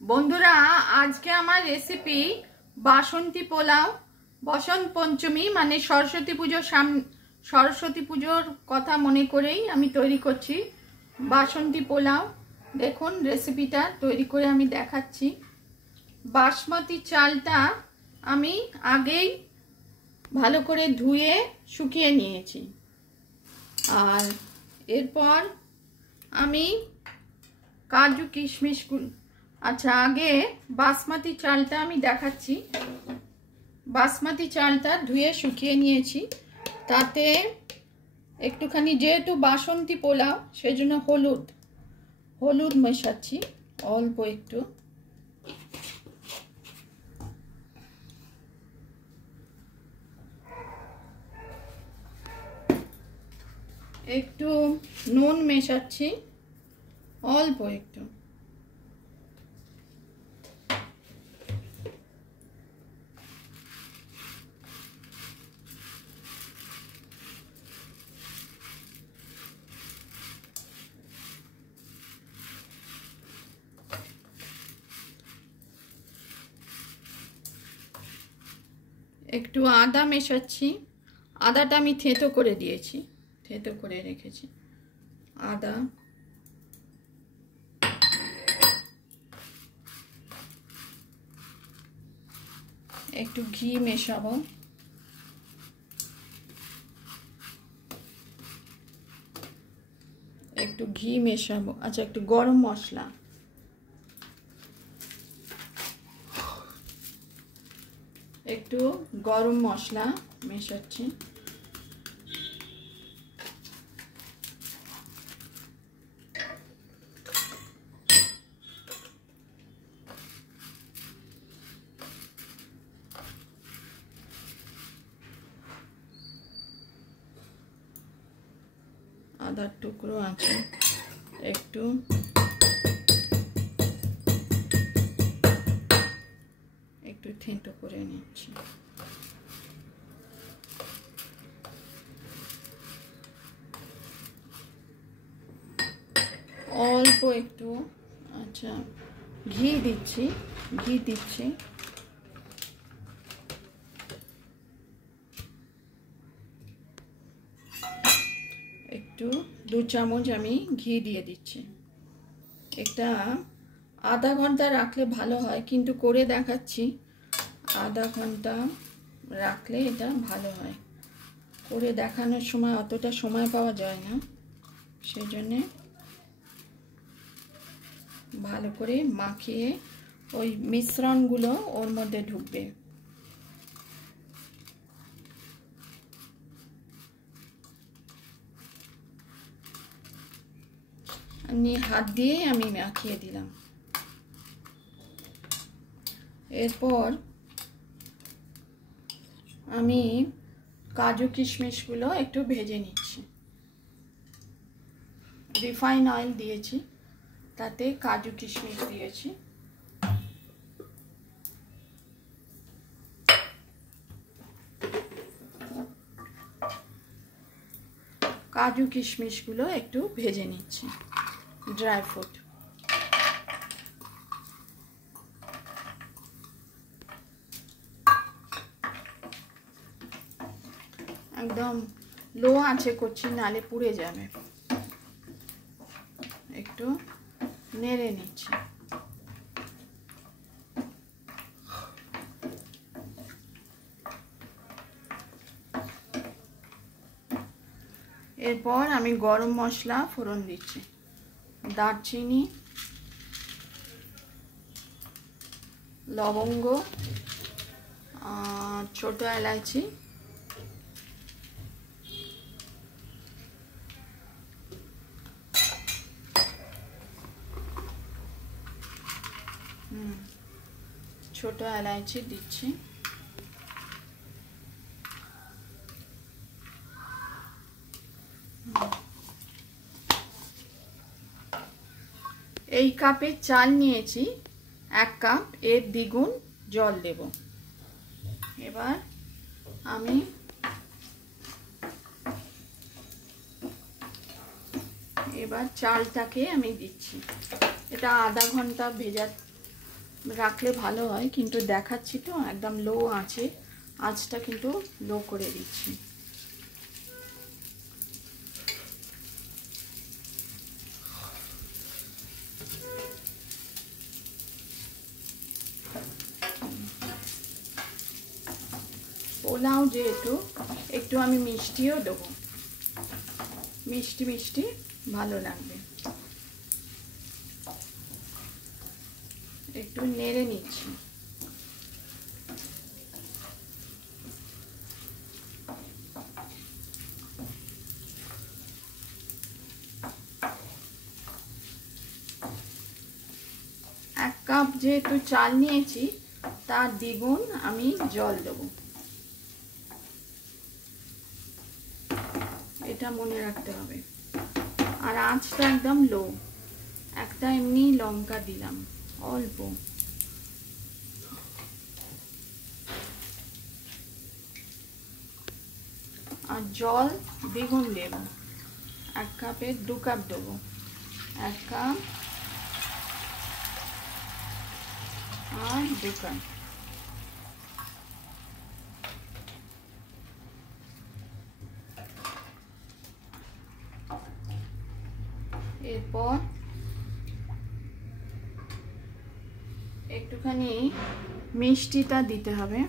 বন্ধুরা, আজকে আমার রেসিপি বাসন্তী পোলাও। বসন্ত পঞ্চমী মানে সরস্বতী পুজোর কথা মনে করেই আমি তৈরি করছি বাসন্তী পোলাও। দেখুন রেসিপিটা তৈরি করে আমি দেখাচ্ছি। বাসমতি চালটা আমি আগেই ভালো করে ধুয়ে শুকিয়ে নিয়েছি। আর এরপর আমি কাজু কিশমিশগুলো, আচ্ছা আগে বাসমতি চালটা আমি দেখাচ্ছি। বাসমতি চালটা ধুয়ে শুকিয়ে নিয়েছি। তাতে একটুখানি, যেহেতু বাসন্তী পোলাও সেজন্য হলুদ মেশাচ্ছি অল্প একটু নুন মেশাচ্ছি অল্প একটু। একটু আদা মেশাচ্ছি। আদাটা আমি থেঁতো করে দিয়েছি, থেঁতো করে রেখেছি আদা। একটু ঘি মেশাবো, আচ্ছা একটু গরম মশলা, মেশাচ্ছি। আদার টুকরো আছে, একটু থেঁতো করে নিচ্ছি। অল্প একটু, আচ্ছা ঘি দিচ্ছি। একটু 2 চামচ আমি ঘি দিয়ে দিচ্ছি। এটা আধা ঘন্টা রাখলে ভালো হয়, কিন্তু করে দেখাচ্ছি আধা ঘন্টা রাখলে এটা ভালো হয়। করে দেখানোর সময় অতটা সময় পাওয়া যায় না, সেজন্যে ভালো করে মাখিয়ে ওই মিশ্রণগুলো ওর মধ্যে ঢুকবে। আমি হাত দিয়ে আমি মাখিয়ে দিলাম। এরপর আমি কাজু কিশমিশগুলো একটু ভেজে নিচ্ছি। রিফাইন অয়েল দিয়েছি, তাতে কাজু কিশমিশ দিয়েছি। কাজু কিশমিশগুলো একটু ভেজে নিচ্ছি। ড্রাই ফ্রুট একদম লো আঁচে করছি, নালে পুড়ে যাবে। একটু নেড়ে নিচ্ছি। এরপর আমি গরম মশলা ফোড়ন দিচ্ছি। দারচিনি, লবঙ্গ, ছোট এলাচি, দিচ্ছি। এই কাপে চাল নিয়েছি, 1 কাপ, এর দ্বিগুণ জল দেব। এবার আমি চালটাকে আমি দিচ্ছি। এটা আধা ঘন্টা রাখলে ভালো হয়, কিন্তু দেখাচ্ছি তো একদম লো আছে, আঁচটা কিন্তু লো করে দিচ্ছি। পোলাও যেহেতু একটু আমি মিষ্টিও দেবো, মিষ্টি মিষ্টি ভালো লাগবে। একটু নেড়ে নিচ্ছি। এক কাপ যেহেতু চাল নিয়েছি তার দ্বিগুণ আমি জল দেবো, এটা মনে রাখতে হবে। আর আঁচটা একদম লো। একটা এমনি লঙ্কা দিলাম অল্প, আর জল দ্বিগুণ দেব। এক কাপে 2 কাপ দেবো, 1 কাপ আর 2 কাপ। এরপর একটুখানি মিষ্টিটা দিতে হবে,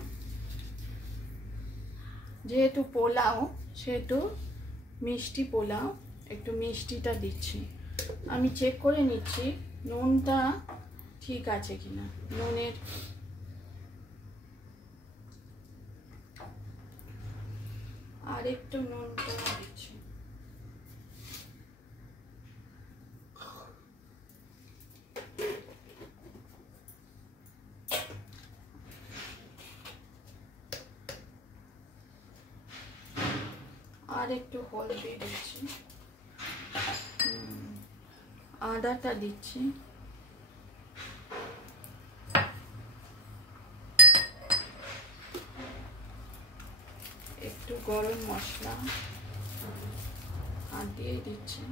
যেহেতু পোলাও সেহেতু মিষ্টি পোলাও, একটু মিষ্টিটা দিচ্ছি। আমি চেক করে নিচ্ছি নুনটা ঠিক আছে কিনা, নুনের আর একটু নুনটা দিচ্ছি। আর একটু হলদি দিচ্ছি, আদাটা দিচ্ছি, একটু গরম মশলা আর দিয়ে দিচ্ছি,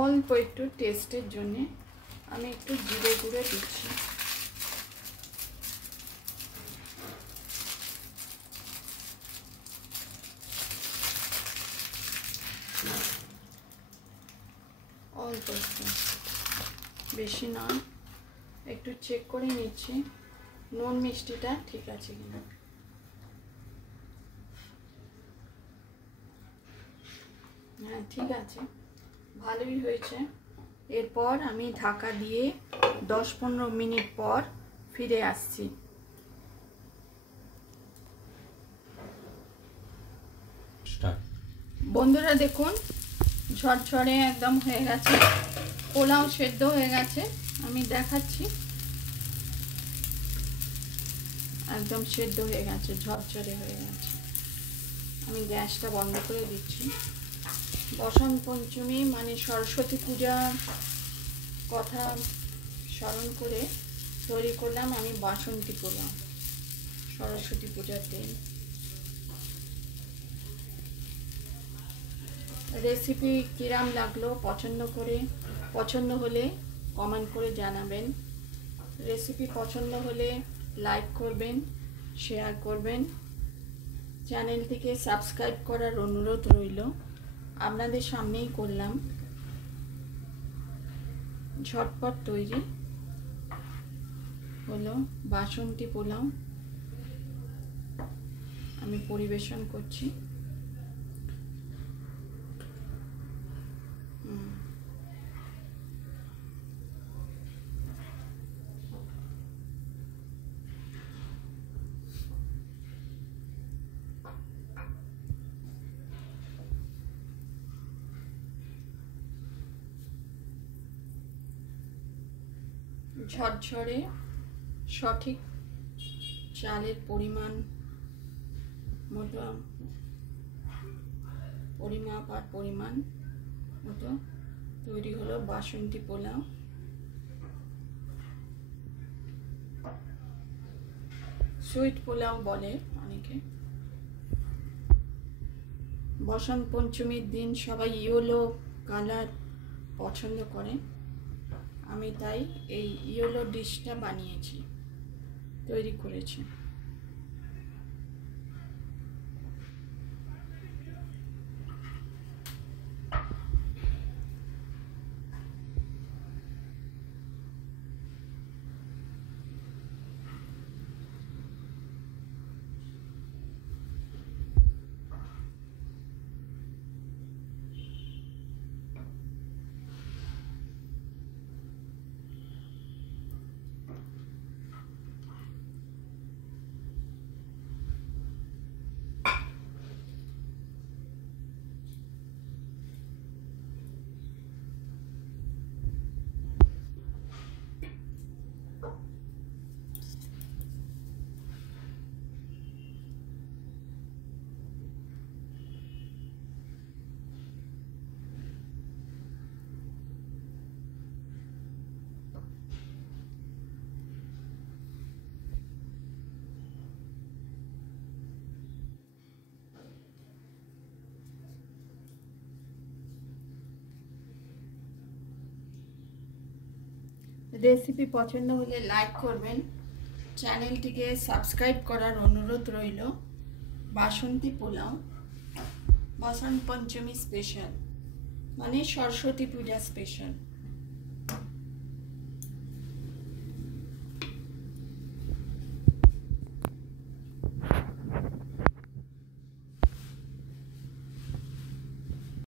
অল্প একটু টেস্টের জন্য আমি একটু জিরে গুঁড়ো দিচ্ছি। অল্প একটু, বেশি না। একটু চেক করে নিচ্ছি নুন মিষ্টিটা ঠিক আছে কিনা। হ্যাঁ ঠিক আছে, ভালোই হয়েছে। এরপর আমি ঢাকা দিয়ে 10-15 মিনিট পর ফিরে আসছি। বন্ধুরা দেখুন, ঝরঝরে একদম হয়ে গেছে, পোলাও সেদ্ধ হয়ে গেছে। আমি দেখাচ্ছি, একদম সেদ্ধ হয়ে গেছে, ঝরঝরে হয়ে গেছে। আমি গ্যাসটা বন্ধ করে দিচ্ছি। বসন্ত পঞ্চমী মানে সরস্বতী পূজার কথা স্মরণ করে তৈরি করলাম আমি বাসন্তী পোলাও, সরস্বতী পূজার দিন। রেসিপি কিরাম লাগলো পছন্দ হলে কমেন্ট করে জানাবেন। রেসিপি পছন্দ হলে লাইক করবেন, শেয়ার করবেন, চ্যানেলটিকে সাবস্ক্রাইব করার অনুরোধ রইল। আপনাদের সামনেই করলাম, ঝটপট তৈরি হলো বাসন্তী পোলাও। আমি পরিবেশন করছি। ঝরঝরে সঠিক চালের পরিমাপ আর পরিমাণ মতো তৈরি হলো বাসন্তী পোলাও। সুইট পোলাও বলে অনেকে। বসন্ত পঞ্চমীর দিন সবাই ইয়েলো কালার পছন্দ করে। আমি তাই এই ইয়েলো ডিশটা বানিয়েছি, তৈরি করেছি। রেসিপি পছন্দ হলে লাইক করবেন, চ্যানেলটিকে সাবস্ক্রাইব করার অনুরোধ রইল। বাসন্তী পোলাও বসন্ত পঞ্চমী স্পেশাল, মানে সরস্বতী পূজা স্পেশাল।